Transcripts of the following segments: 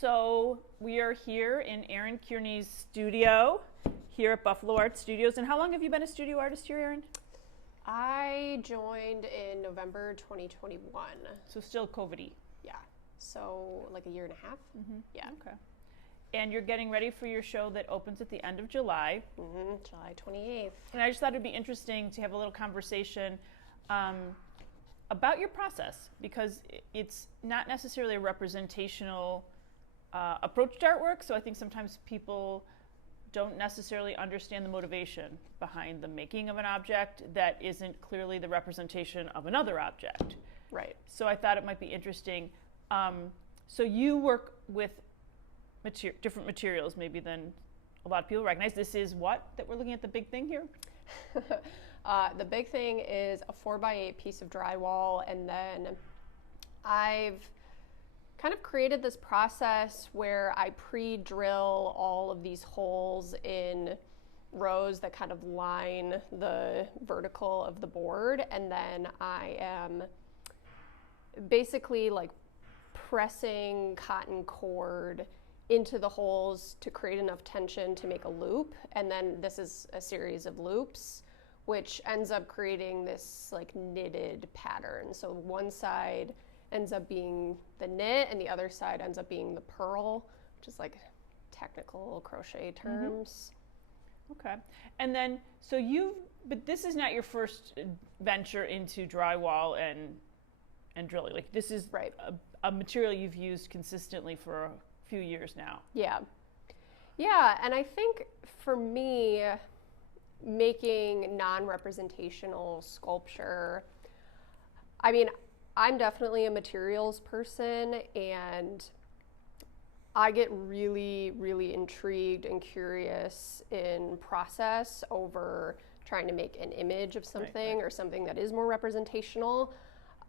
So we are here in Erin Kearney's studio here at Buffalo Art Studios. And how long have you been a studio artist here, Erin? I joined in November 2021. So still COVID-y. Yeah. So like a year and a half. Mm-hmm. Yeah. Okay. And you're getting ready for your show that opens at the end of July. Mm-hmm. July 28th. And I just thought it'd be interesting to have a little conversation about your process, because it's not necessarily a representational approach to artwork. So I think sometimes people don't necessarily understand the motivation behind the making of an object that isn't clearly the representation of another object. Right. So I thought it might be interesting. So you work with different materials maybe than a lot of people recognize. This is what that we're looking at, the big thing here? The big thing is a 4x8 piece of drywall, and then I've kind of created this process where I pre-drill all of these holes in rows that kind of line the vertical of the board, and then I am basically like pressing cotton cord into the holes to create enough tension to make a loop, and then this is a series of loops which ends up creating this like knitted pattern. So one side ends up being the knit and the other side ends up being the purl, which is like technical crochet terms. Mm-hmm. Okay. And then, but this is not your first venture into drywall and drilling. Like this is right. a material you've used consistently for a few years now. Yeah. Yeah, and I think for me, making non-representational sculpture, I mean, I'm definitely a materials person, and I get really, really intrigued and curious in process over trying to make an image of something, right. Or something that is more representational.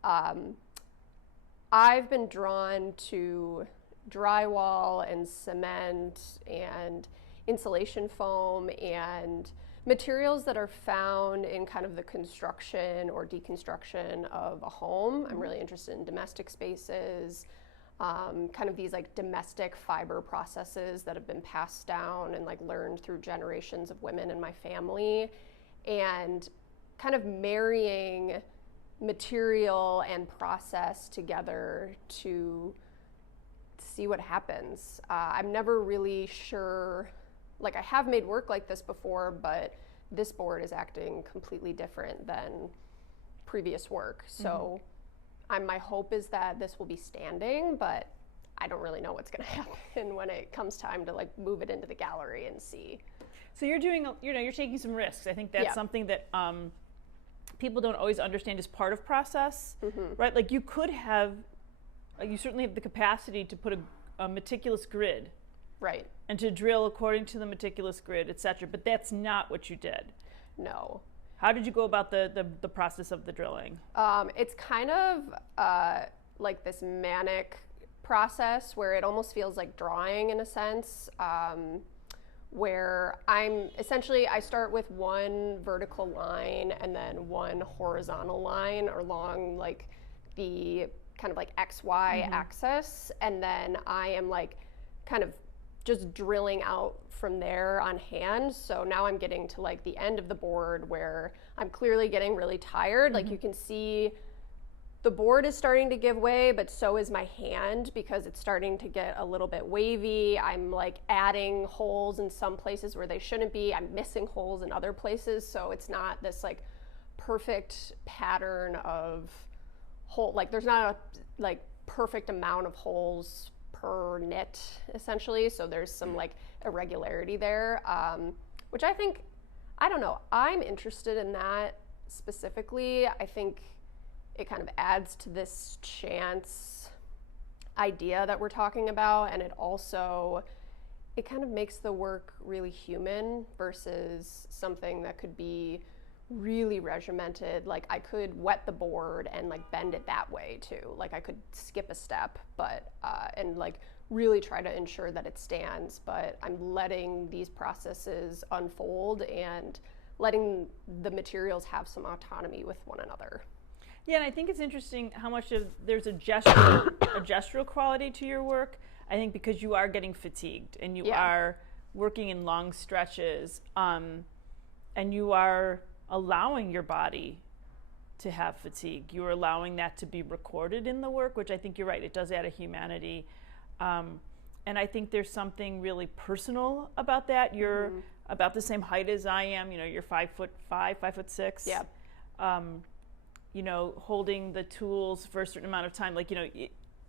I've been drawn to drywall and cement and insulation foam and materials that are found in kind of the construction or deconstruction of a home. I'm really interested in domestic spaces, kind of these like domestic fiber processes that have been passed down and like learned through generations of women in my family, and kind of marrying material and process together to see what happens. I'm never really sure, like I have made work like this before, but this board is acting completely different than previous work. So my hope is that this will be standing, but I don't really know what's going to happen when it comes time to like move it into the gallery and see. So you're doing, you're taking some risks. I think that's something that people don't always understand as part of process, right? Like you certainly have the capacity to put a meticulous grid, right, and to drill according to the meticulous grid, etc. But that's not what you did. No. How did you go about the process of the drilling? It's kind of like this manic process where it almost feels like drawing in a sense, where I start with one vertical line and then one horizontal line along like the kind of like XY axis, and then I am like kind of just drilling out from there on hand. So now I'm getting to like the end of the board where I'm clearly getting really tired. Like you can see the board is starting to give way, but so is my hand because it's starting to get a little bit wavy. I'm like adding holes in some places where they shouldn't be. I'm missing holes in other places. So it's not this like perfect pattern of hole, like there's not a like perfect amount of holes per knit essentially, so there's some like irregularity there, which I think, I don't know, I'm interested in that specifically. I think it kind of adds to this chance idea that we're talking about, and it kind of makes the work really human versus something that could be really regimented. Like I could wet the board and like bend it that way too. Like I could skip a step, but and like really try to ensure that it stands. But I'm letting these processes unfold and letting the materials have some autonomy with one another. Yeah, and I think it's interesting how much of there's a gestural quality to your work. I think because you are getting fatigued and you are working in long stretches, and you are allowing your body to have fatigue. You're allowing that to be recorded in the work, which I think you're right. It does add a humanity. And I think there's something really personal about that. You're about the same height as I am. You know, you're 5'5", 5'6". Yeah. You know, holding the tools for a certain amount of time. Like, you know,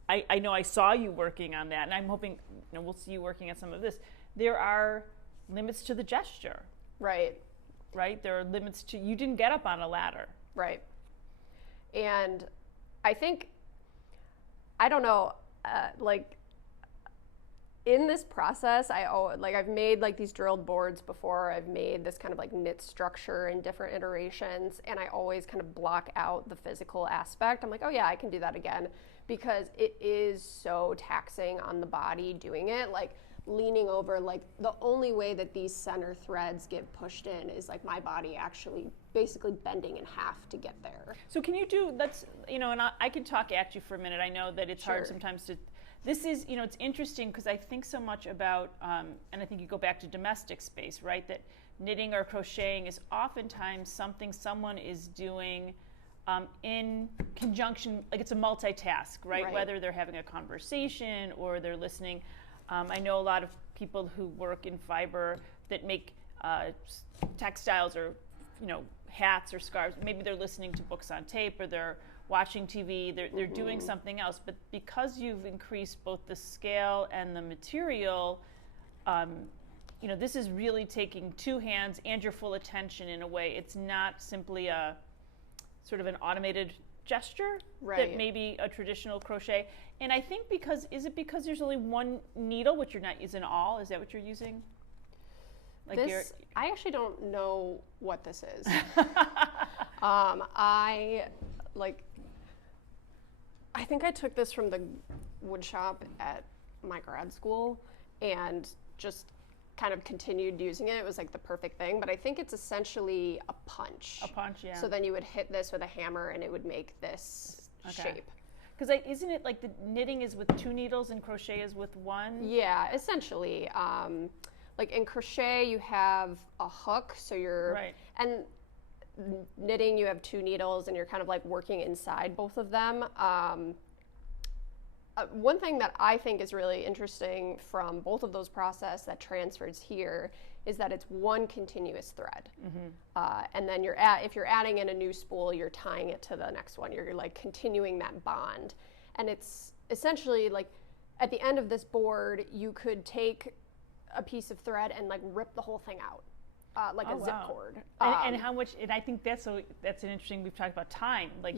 I know I saw you working on that, and I'm hoping, you know, we'll see you working on some of this. There are limits to the gesture. Right. Right? There are limits to, you didn't get up on a ladder. Right. And I think, I don't know, like, in this process, I've made like these drilled boards before. I've made this kind of like knit structure in different iterations, and I always kind of block out the physical aspect. I'm like, oh yeah, I can do that again, because it is so taxing on the body doing it. Like leaning over, like the only way that these center threads get pushed in is like my body actually basically bending in half to get there. So can you do, that's, you know, and I can talk at you for a minute. I know that it's hard sometimes to, this is, you know, it's interesting because I think so much about, and I think you go back to domestic space, right? That knitting or crocheting is oftentimes something someone is doing in conjunction, like it's a multitask, right? Whether they're having a conversation or they're listening. I know a lot of people who work in fiber that make textiles or, you know, hats or scarves. Maybe they're listening to books on tape or they're watching TV, they're doing something else. But because you've increased both the scale and the material, you know, this is really taking two hands and your full attention in a way. It's not simply a sort of an automated gesture that maybe a traditional crochet. And I think is it because there's only one needle, which you're not using all? Is that what you're using? Like this, I actually don't know what this is. I think I took this from the wood shop at my grad school and just kind of continued using it. It was like the perfect thing, but I think it's essentially a punch. A punch, yeah. So then you would hit this with a hammer and it would make this shape. Because like, isn't it like the knitting is with two needles and crochet is with one? Yeah, essentially. Like in crochet, you have a hook, so you're and knitting, you have two needles, and you're kind of like working inside both of them. One thing that I think is really interesting from both of those processes that transfers here is that it's one continuous thread. And then if you're adding in a new spool, you're tying it to the next one. You're like continuing that bond. And it's essentially like at the end of this board, you could take a piece of thread and like rip the whole thing out. Like a zip cord. And how much, and I think that's an interesting, we've talked about time, like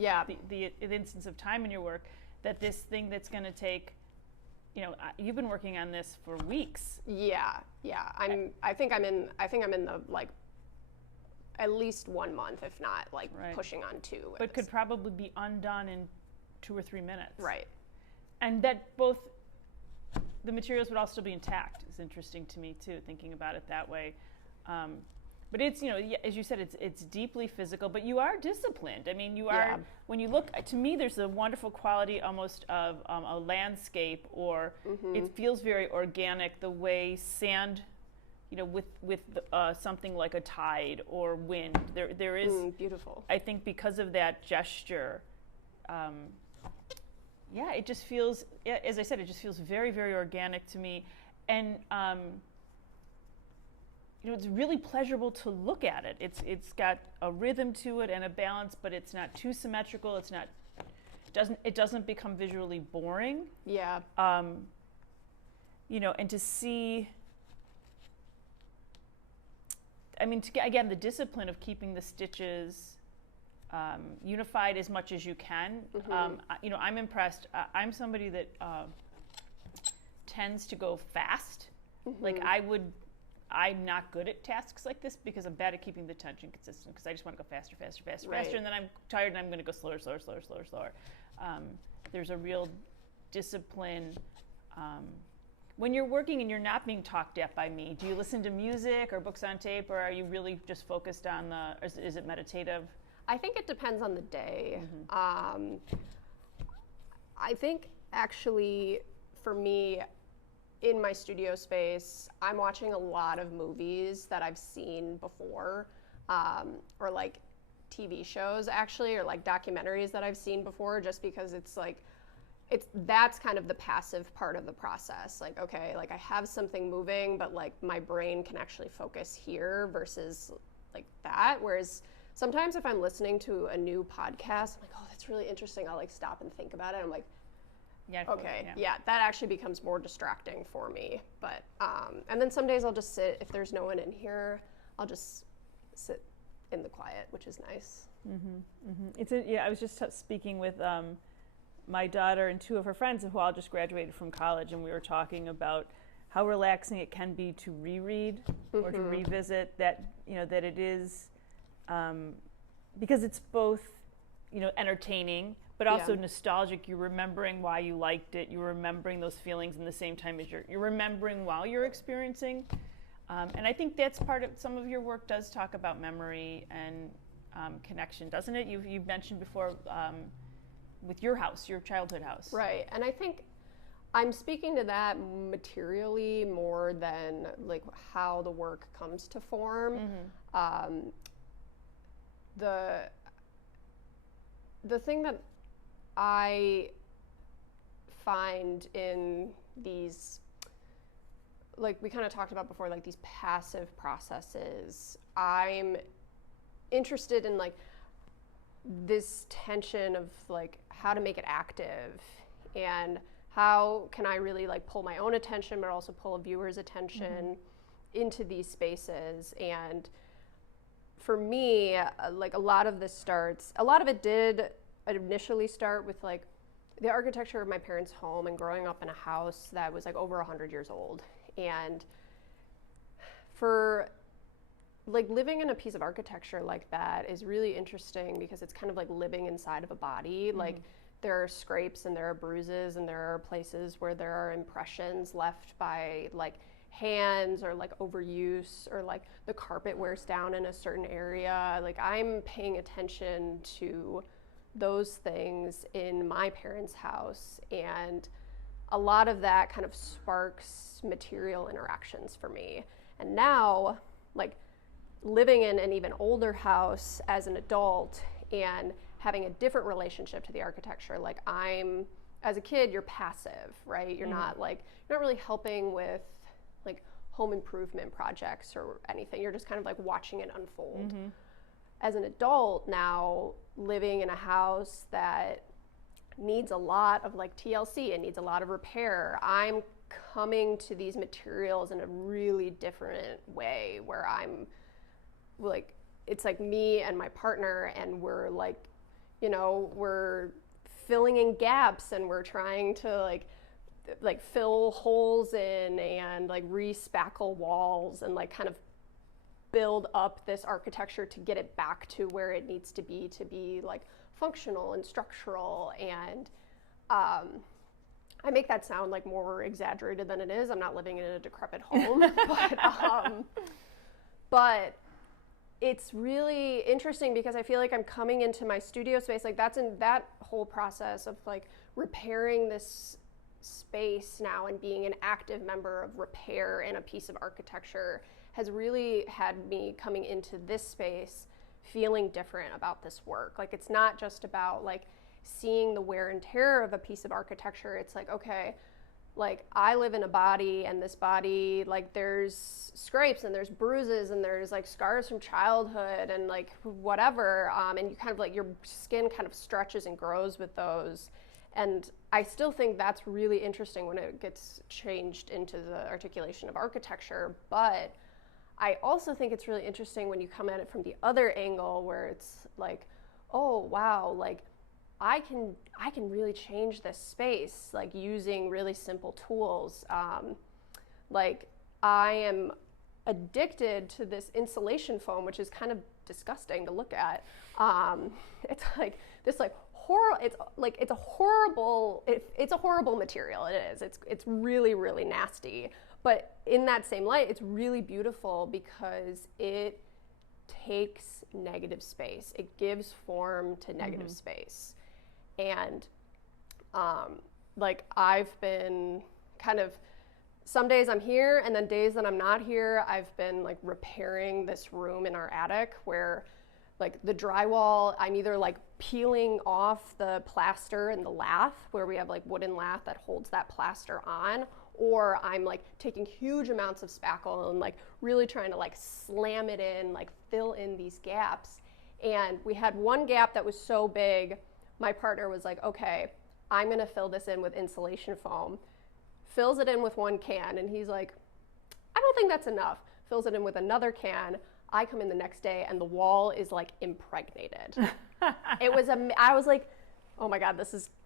the instance of time in your work, that this thing that's going to take, you know, you've been working on this for weeks. Yeah. I think I'm in the like at least 1 month, if not like pushing on 2. But could probably be undone in 2 or 3 minutes. Right. And that both the materials would all still be intact is interesting to me too, thinking about it that way. But it's, you know, as you said, it's deeply physical, but you are disciplined. I mean, you are, when you look, to me, there's a wonderful quality almost of a landscape, or it feels very organic, the way sand, you know, with something like a tide or wind. There is, beautiful. I think because of that gesture, it just feels, as I said, it just feels very, very organic to me. And, you know, it's really pleasurable to look at it. It's got a rhythm to it and a balance, but it's not too symmetrical. It doesn't become visually boring. Yeah. You know, and to see, I mean, again, the discipline of keeping the stitches unified as much as you can. You know, I'm impressed. I'm somebody that tends to go fast. Like I'm not good at tasks like this because I'm bad at keeping the tension consistent, because I just want to go faster, and then I'm tired and I'm going to go slower. There's a real discipline. When you're working and you're not being talked at by me, do you listen to music or books on tape, or are you really just focused on is it meditative? I think it depends on the day. I think actually for me, in my studio space, I'm watching a lot of movies that I've seen before, or like TV shows actually, or like documentaries that I've seen before, just because that's kind of the passive part of the process. Like, okay, like I have something moving, but like my brain can actually focus here versus like that. Whereas sometimes if I'm listening to a new podcast, I'm like, oh, that's really interesting. I'll like stop and think about it. I'm like, Yeah. okay, yeah, that actually becomes more distracting for me. But, and then some days I'll just sit, if there's no one in here, I'll just sit in the quiet, which is nice. I was just speaking with my daughter and two of her friends who all just graduated from college, and we were talking about how relaxing it can be to reread or to revisit that, that it is, because it's both, entertaining, but also nostalgic. You're remembering why you liked it. You're remembering those feelings in the same time as you're remembering while you're experiencing. And I think that's part of, some of your work does talk about memory and connection, doesn't it? You've mentioned before with your house, your childhood house. Right, and I think I'm speaking to that materially more than like how the work comes to form. The thing that I find in these, like we kind of talked about before, like these passive processes, I'm interested in like this tension of like how to make it active, and how can I really like pull my own attention but also pull a viewer's attention into these spaces. And for me, like a lot of it did initially start with like the architecture of my parents' home and growing up in a house that was like over 100 years old. And for like living in a piece of architecture like that is really interesting because it's kind of like living inside of a body. Like there are scrapes and there are bruises and there are places where there are impressions left by like hands or like overuse, or like the carpet wears down in a certain area. Like I'm paying attention to those things in my parents' house, and a lot of that kind of sparks material interactions for me. And now, like living in an even older house as an adult and having a different relationship to the architecture, like as a kid, you're passive, right? You're not really helping with like home improvement projects or anything. You're just kind of like watching it unfold. As an adult now, living in a house that needs a lot of like TLC and needs a lot of repair, I'm coming to these materials in a really different way, where I'm like, it's like me and my partner, and we're like, we're filling in gaps, and we're trying to like fill holes in and like re-spackle walls and like kind of build up this architecture to get it back to where it needs to be like functional and structural. And I make that sound like more exaggerated than it is. I'm not living in a decrepit home, but it's really interesting because I feel like I'm coming into my studio space, like that's in that whole process of like repairing this space now and being an active member of repair in a piece of architecture has really had me coming into this space feeling different about this work. Like it's not just about like seeing the wear and tear of a piece of architecture. It's like, okay, like I live in a body, and this body, like there's scrapes and there's bruises and there's like scars from childhood and like whatever, and you kind of like your skin kind of stretches and grows with those. And I still think that's really interesting when it gets changed into the articulation of architecture, but I also think it's really interesting when you come at it from the other angle, where it's like, oh wow, like I can really change this space, like using really simple tools. Like I am addicted to this insulation foam, which is kind of disgusting to look at. It's like this like horror. It's a horrible material. It is. It's really, really nasty. But in that same light, it's really beautiful because it takes negative space. It gives form to negative space. And like I've been kind of, some days I'm here and then days that I'm not here, I've been like repairing this room in our attic where like the drywall, I'm either like peeling off the plaster and the lath where we have like wooden lath that holds that plaster on, or I'm like taking huge amounts of spackle and like really trying to like slam it in, like fill in these gaps. And we had one gap that was so big, my partner was like, okay, I'm gonna fill this in with insulation foam. Fills it in with one can, and he's like, I don't think that's enough. Fills it in with another can. I come in the next day, and the wall is like impregnated. I was like, oh my God,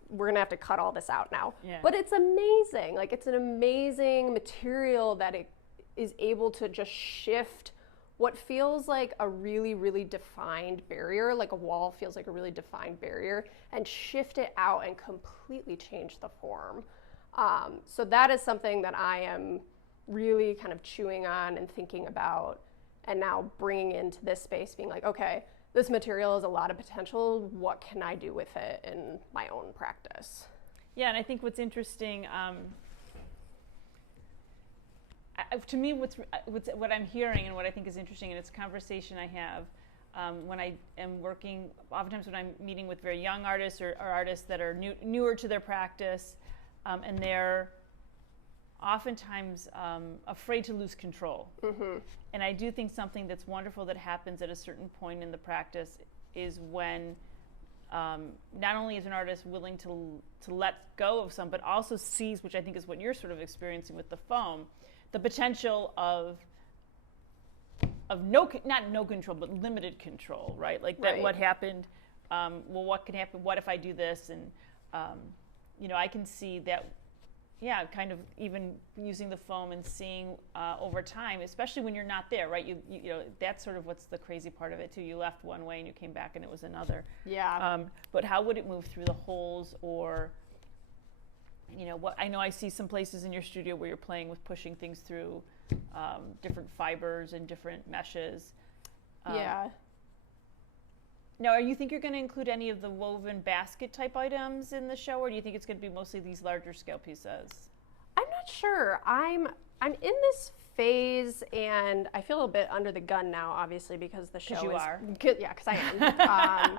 we're gonna have to cut all this out now. Yeah. But it's amazing. Like, it's an amazing material that it is able to just shift what feels like a really, really defined barrier, like a wall feels like a really defined barrier, and shift it out and completely change the form. So that is something that I am really kind of chewing on and thinking about, and now bringing into this space, being like, okay, this material has a lot of potential. What can I do with it in my own practice? Yeah, and I think what's interesting, to me, what I'm hearing and what I think is interesting, and it's a conversation I have when I am working, oftentimes when I'm meeting with very young artists or artists that are newer to their practice, and they're oftentimes afraid to lose control. And I do think something that's wonderful that happens at a certain point in the practice is when not only is an artist willing to let go of some, but also sees, which I think is what you're sort of experiencing with the foam, the potential of not no control, but limited control, right? Like that, what happened, well, what can happen, what if I do this? And, I can see that, kind of even using the foam and seeing over time, especially when you're not there, right? You know, that's sort of what's the crazy part of it too. You left one way and you came back and it was another. Yeah. But how would it move through the holes, or, what I know I see some places in your studio where you're playing with pushing things through different fibers and different meshes. Yeah. Now, you think you're going to include any of the woven basket type items in the show, or do you think it's going to be mostly these larger scale pieces? I'm not sure. I'm in this phase, and I feel a bit under the gun now, obviously, because the show is. Because you are. Yeah, because I am.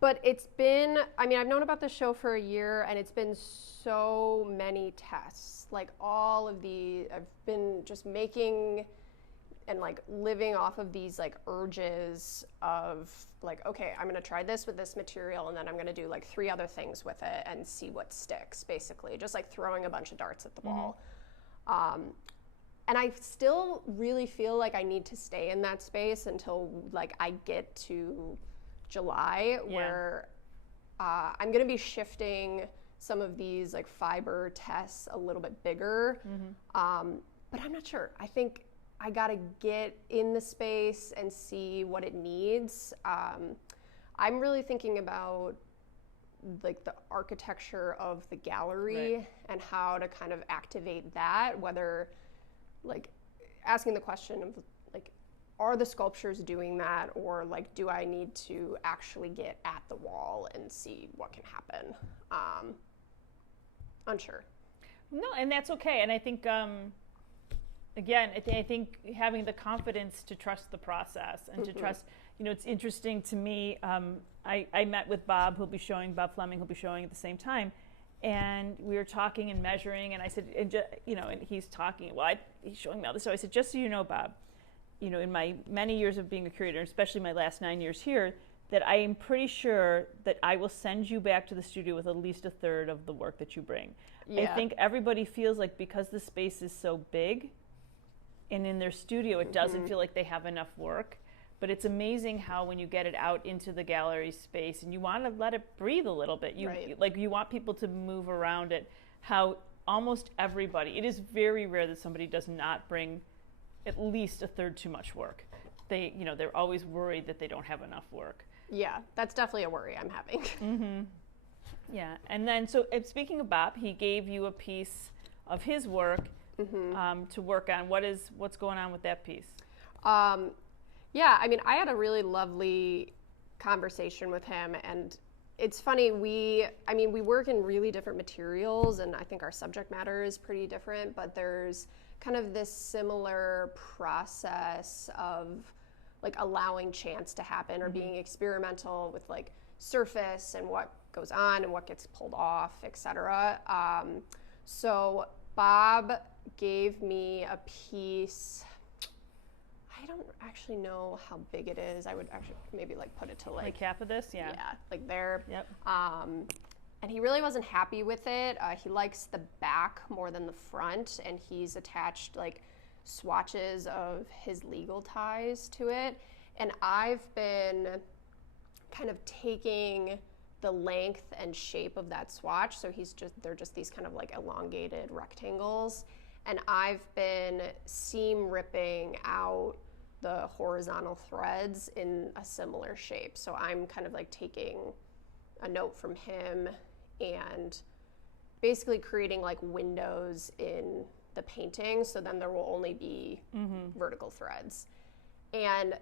But it's been, I've known about this show for a year, and it's been so many tests. Like I've been just making and like living off of these like urges of like, okay, I'm gonna try this with this material, and then I'm gonna do like 3 other things with it and see what sticks, basically. Just like throwing a bunch of darts at the wall. And I still really feel like I need to stay in that space until like I get to July, where I'm gonna be shifting some of these like fiber tests a little bit bigger. But I'm not sure. I think I gotta get in the space and see what it needs. I'm really thinking about like the architecture of the gallery and how to kind of activate that, whether like asking the question of like, are the sculptures doing that, or like, do I need to actually get at the wall and see what can happen? Unsure. No, and that's okay. And I think, again, I think having the confidence to trust the process and to trust, it's interesting to me. I met with Bob Fleming, who'll be showing at the same time. And we were talking and measuring, and I said, and he's talking, he's showing me all this. So I said, just so you know, Bob, in my many years of being a curator, especially my last 9 years here, that I am pretty sure that I will send you back to the studio with at least a third of the work that you bring. I think everybody feels like because the space is so big, and in their studio it doesn't feel like they have enough work. But it's amazing how when you get it out into the gallery space and you want to let it breathe a little bit, you want people to move around it, how almost everybody, it is very rare that somebody does not bring at least a third too much work. They're always worried that they don't have enough work. Yeah, that's definitely a worry I'm having. Yeah, and then so speaking of Bob, he gave you a piece of his work to work on. What's going on with that piece? Yeah, I mean, I had a really lovely conversation with him, and it's funny, we work in really different materials, and I think our subject matter is pretty different, but there's kind of this similar process of like allowing chance to happen or being experimental with like surface and what goes on and what gets pulled off, etc. So Bob gave me a piece. I don't actually know how big it is. I would actually maybe like put it to like half of this, yeah, like there. Yep. And he really wasn't happy with it. He likes the back more than the front, and he's attached like swatches of his legal ties to it. And I've been kind of taking the length and shape of that swatch. So they're just these kind of like elongated rectangles. And I've been seam ripping out the horizontal threads in a similar shape. So I'm kind of like taking a note from him and basically creating like windows in the painting, so then there will only be vertical threads. And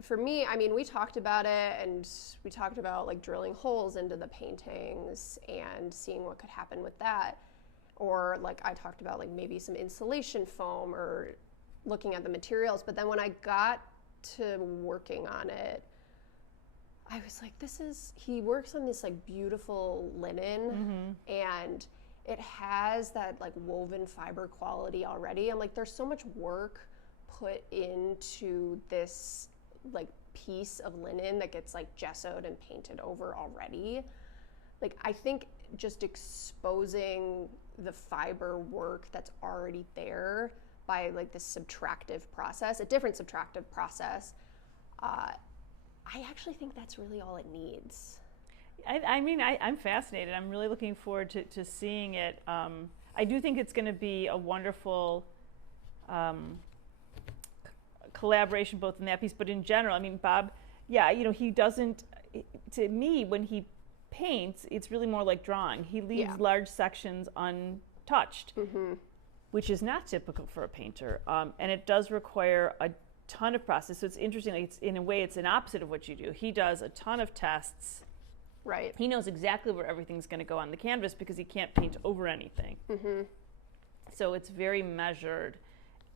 for me, I mean, we talked about it, and we talked about like drilling holes into the paintings and seeing what could happen with that. Or like I talked about like maybe some insulation foam or looking at the materials. But then when I got to working on it, I was like, he works on this like beautiful linen, and it has that like woven fiber quality already. I'm like, there's so much work put into this like piece of linen that gets like gessoed and painted over already. Like, I think just exposing the fiber work that's already there by like this subtractive process, a different subtractive process, I actually think that's really all it needs. I mean, I'm fascinated. I'm really looking forward to seeing it. I do think it's going to be a wonderful collaboration, both in that piece, but in general. I mean, Bob, yeah, you know, he doesn't, to me, when he paints, it's really more like drawing. He leaves large sections untouched, which is not typical for a painter. And it does require a ton of process. So it's interesting, like in a way, it's an opposite of what you do. He does a ton of tests. Right. He knows exactly where everything's going to go on the canvas because he can't paint over anything. So it's very measured.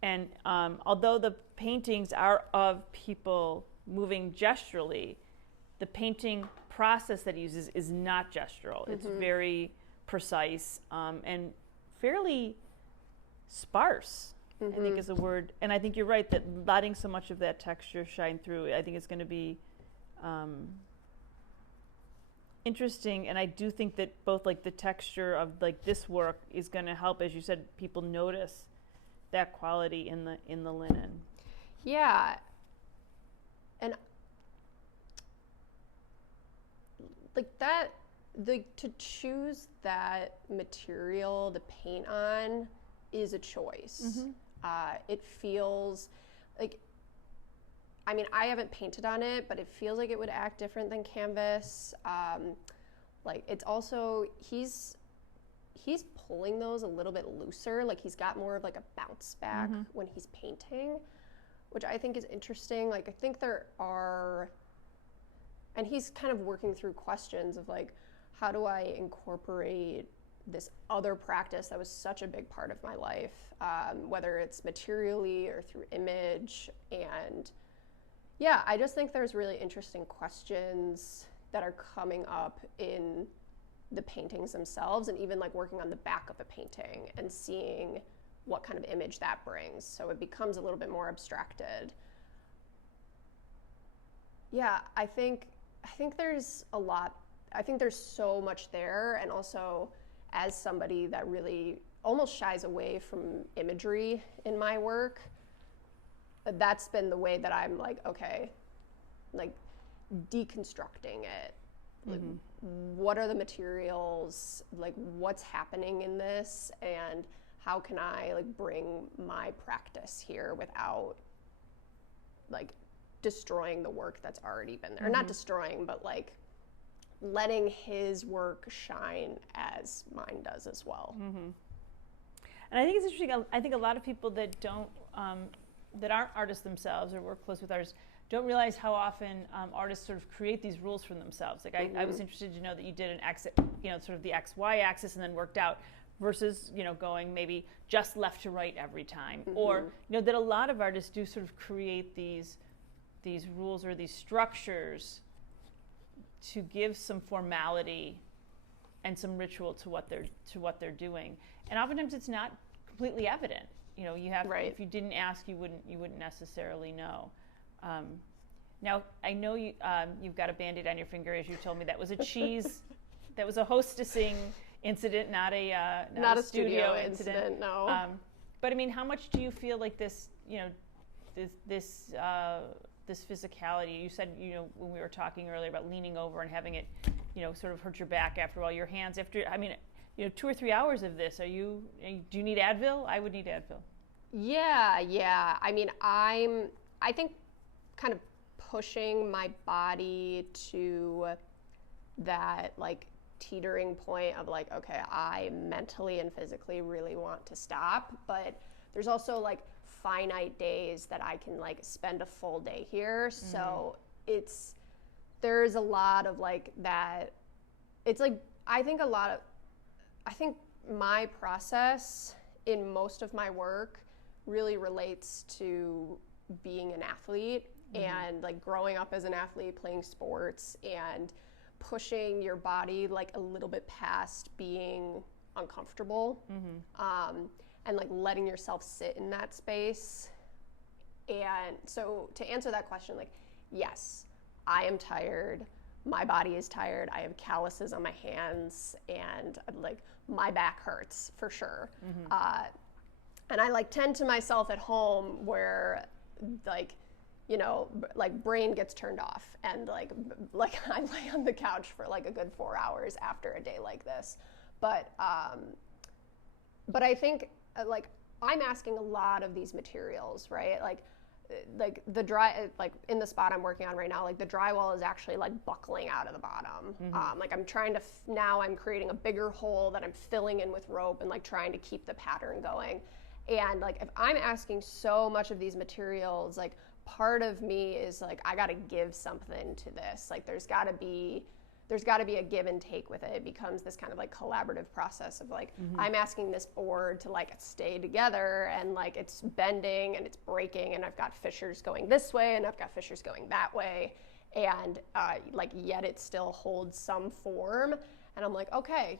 And although the paintings are of people moving gesturally, the painting process that he uses is not gestural. It's very precise and fairly sparse, I think is a word. And I think you're right that letting so much of that texture shine through, I think it's going to be interesting. And I do think that both like the texture of like this work is going to help, as you said, people notice that quality in the linen. Yeah. And like that, to choose that material to paint on is a choice. It feels like, I mean, I haven't painted on it, but it feels like it would act different than canvas. Like it's also, he's pulling those a little bit looser. Like he's got more of like a bounce back when he's painting, which I think is interesting. Like I think there are, and he's kind of working through questions of like, how do I incorporate this other practice that was such a big part of my life, whether it's materially or through image. And yeah, I just think there's really interesting questions that are coming up in the paintings themselves, and even like working on the back of a painting and seeing what kind of image that brings. So it becomes a little bit more abstracted. Yeah, I think there's a lot. I think there's so much there, and also as somebody that really almost shies away from imagery in my work, that's been the way that I'm like, okay, like deconstructing it. Like, what are the materials, like what's happening in this, and how can I like bring my practice here without like destroying the work that's already been there. Not destroying, but like letting his work shine as mine does as well. And I think it's interesting. I think a lot of people that don't that aren't artists themselves or work close with artists don't realize how often artists sort of create these rules for themselves. Like I was interested to know that you did an sort of the XY axis and then worked out versus, going maybe just left to right every time. Or, that a lot of artists do sort of create these rules or these structures to give some formality and some ritual to what they're doing. And oftentimes it's not completely evident. You have if you didn't ask, you wouldn't necessarily know. Now I know you've got a Band-Aid on your finger, as you told me. That was a cheese. That was a hostessing incident, not a studio incident. No. But I mean, how much do you feel like this? This physicality. You said when we were talking earlier about leaning over and having it, sort of hurt your back after all. Your hands after. I mean, 2 or 3 hours of this. Do you need Advil? I would need Advil. Yeah. I mean, I think kind of pushing my body to that like teetering point of like, okay, I mentally and physically really want to stop, but there's also like finite days that I can like spend a full day here. So there's a lot of like that. It's like, I think my process in most of my work really relates to being an athlete and like growing up as an athlete, playing sports and pushing your body like a little bit past being uncomfortable, and like letting yourself sit in that space. And so to answer that question, like, yes, I am tired. My body is tired. I have calluses on my hands and like my back hurts for sure. And I like tend to myself at home where like, like brain gets turned off and like I lay on the couch for like a good 4 hours after a day like this. But I think like I'm asking a lot of these materials, right? Like the dry, like in the spot I'm working on right now, like the drywall is actually like buckling out of the bottom. Like I'm trying to, now I'm creating a bigger hole that I'm filling in with rope and like trying to keep the pattern going. And like if I'm asking so much of these materials, like part of me is like, I got to give something to this. Like there's got to be a give and take with it. It becomes this kind of like collaborative process of like, I'm asking this board to like stay together and like it's bending and it's breaking and I've got fissures going this way and I've got fissures going that way. And like, yet it still holds some form. And I'm like, okay,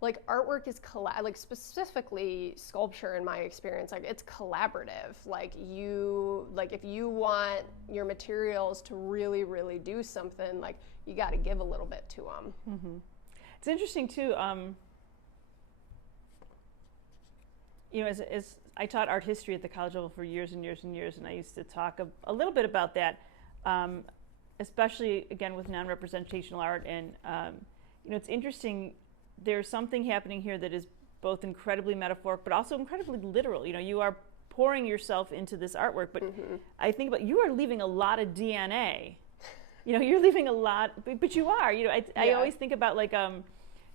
like artwork is like specifically sculpture in my experience, like it's collaborative. Like if you want your materials to really, really do something, like you got to give a little bit to them. It's interesting too. As I taught art history at the college level for years and years and years, and I used to talk a little bit about that, especially again with non-representational art. And it's interesting. There's something happening here that is both incredibly metaphoric, but also incredibly literal. You are pouring yourself into this artwork, but I think about you are leaving a lot of DNA. You're leaving a lot, but you are. I always think about like,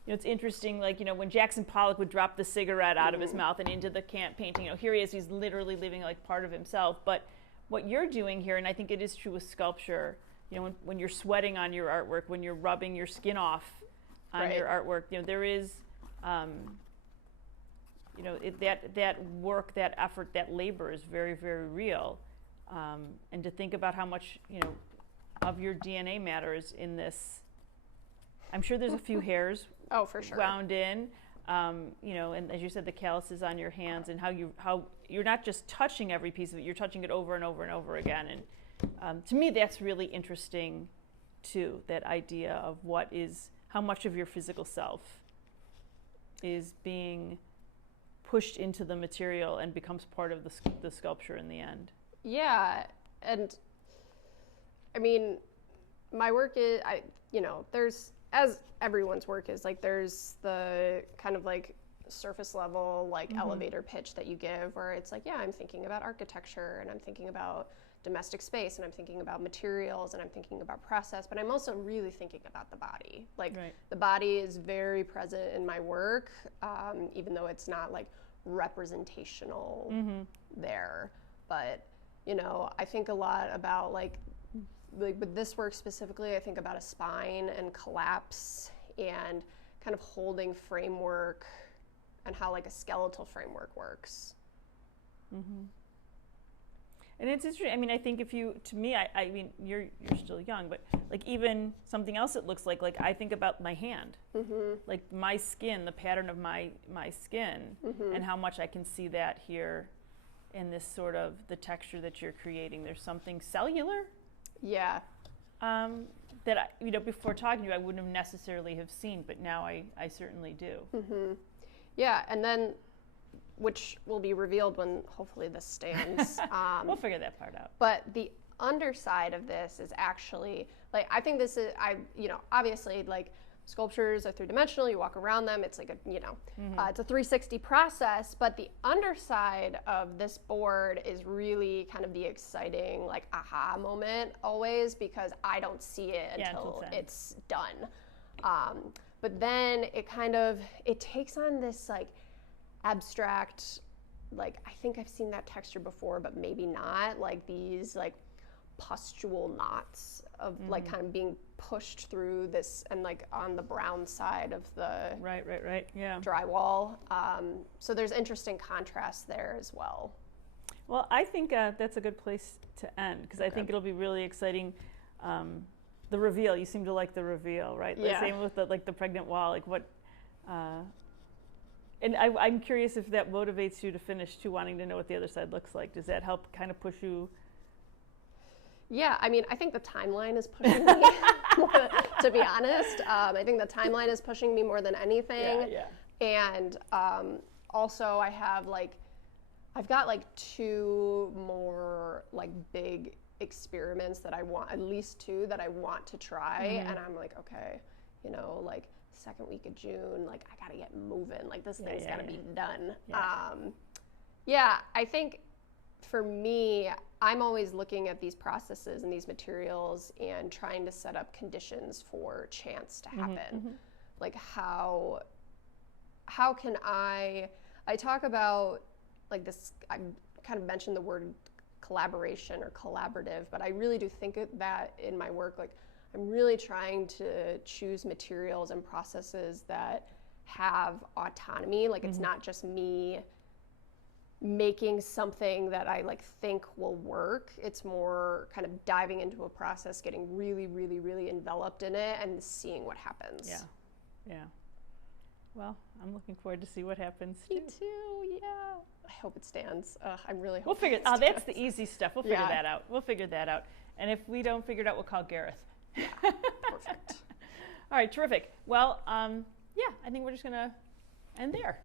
it's interesting, like when Jackson Pollock would drop the cigarette out of his mouth and into the camp painting. Here he is. He's literally leaving like part of himself. But what you're doing here, and I think it is true with sculpture. When you're sweating on your artwork, when you're rubbing your skin off on your artwork, there is, that work, that effort, that labor is very, very real. And to think about how much, of your DNA matter is in this. I'm sure there's a few hairs for sure. wound in, and as you said, the calluses on your hands and how you're not just touching every piece of it, you're touching it over and over and over again. And to me, that's really interesting too, that idea of how much of your physical self is being pushed into the material and becomes part of the sculpture in the end. Yeah, and I mean, my work is, there's, as everyone's work is, like there's the kind of like surface level, like elevator pitch that you give where it's like, yeah, I'm thinking about architecture and I'm thinking about domestic space and I'm thinking about materials and I'm thinking about process, but I'm also really thinking about the body. Like the body is very present in my work, even though it's not like representational there. But, you know, I think a lot about like with this work specifically, I think about a spine and collapse and kind of holding framework and how like a skeletal framework works. And it's interesting. I mean, I think if you, to me, I mean, you're still young, but like even something else it looks like I think about my hand, like my skin, the pattern of my skin, and how much I can see that here in this sort of the texture that you're creating. There's something cellular. Yeah. That I, you know, before talking to you, I wouldn't have necessarily have seen, but now I certainly do. Yeah, and then, which will be revealed when hopefully this stands. We'll figure that part out. But the underside of this is actually, like, I think this is, you know, obviously, like, sculptures are three-dimensional, you walk around them, it's like a, you know, it's a 360 process, but the underside of this board is really kind of the exciting, like, aha moment always, because I don't see it until it's done. But then it kind of, it takes on this, like, abstract, like, I think I've seen that texture before, but maybe not, like these like pustule knots of like kind of being pushed through this and like on the brown side of the yeah, drywall. So there's interesting contrast there as well. Well, I think that's a good place to end, because I think it'll be really exciting. The reveal, you seem to like the reveal, right? Yeah. The same with the, like the pregnant wall, like what, and I'm curious if that motivates you to finish too, wanting to know what the other side looks like. Does that help kind of push you? Yeah, I mean, I think the timeline is pushing me, to be honest. I think the timeline is pushing me more than anything. And also I have like, I've got like 2 more like big experiments that I want, at least 2 that I want to try. And I'm like, okay, you know, like second week of June, like I gotta get moving, like this thing's gotta be done. I think for me, I'm always looking at these processes and these materials and trying to set up conditions for chance to happen. Like how can I talk about like this, I kind of mentioned the word collaboration or collaborative, but I really do think that in my work, like I'm really trying to choose materials and processes that have autonomy. Like it's not just me making something that I like think will work. It's more kind of diving into a process, getting really, really, really enveloped in it and seeing what happens. Yeah. Well, I'm looking forward to see what happens too. Me too, yeah. I hope it stands. I really hope we'll figure it stands. That's the easy stuff. We'll figure that out. We'll figure that out. And if we don't figure it out, we'll call Gareth. Yeah, perfect. All right, terrific. Well, I think we're just going to end there.